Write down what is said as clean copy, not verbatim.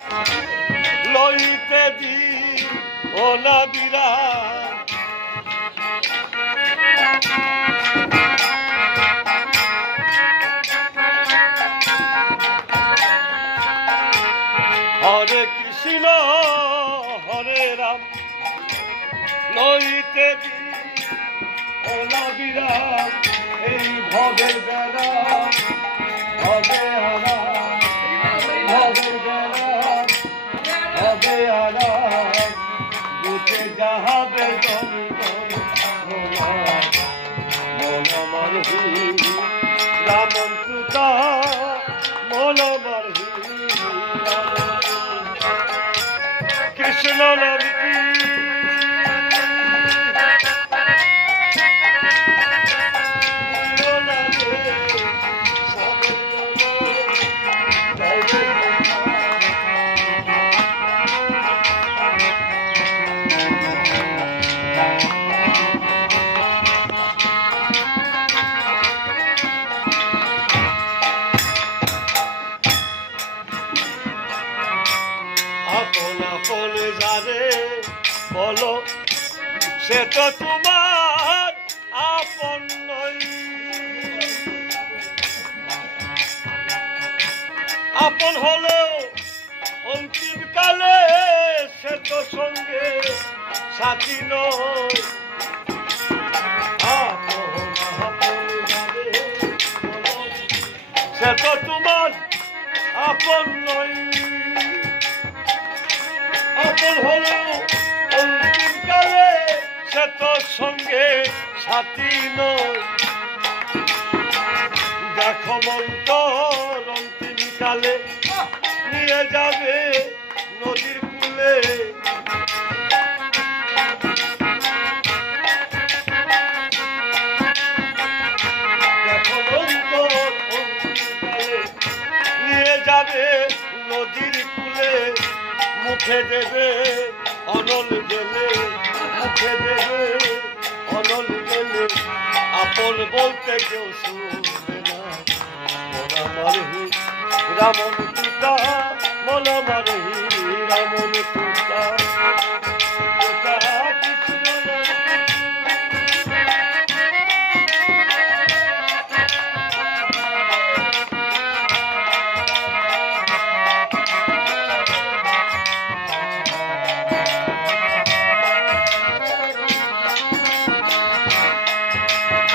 লইতে দি ও না বিরাম হরে কৃষ্ণ হরে রাম লইতে দি ও না বিরাম এই ভবের বেড়া হবে আরাম ভবের বেড়া হবে আরাম বুঝে যাহাবে মন আমার রামন্তুতা মন আমার কৃষ্ণ নাম কি আপন আপন যারে বলো সে তো তোমার আপন নয় আপন হলেও অন্তিম কালে সে তো সঙ্গে সাথী নয় সে তো তোমার আপন নয় আপন হলেও অন্তিম কালে সে তো সঙ্গে সাথী নয় দেখো মন্তর অন্তিম কালে নিয়ে যাবে নদীর কূলে দেখো মন্তর অন্তিম কালে নিয়ে যাবে নদীর কূলে মুখে দেবে অনল গেলে মুখে দেবে অনল গেলে আপন বলতে কেউ শুন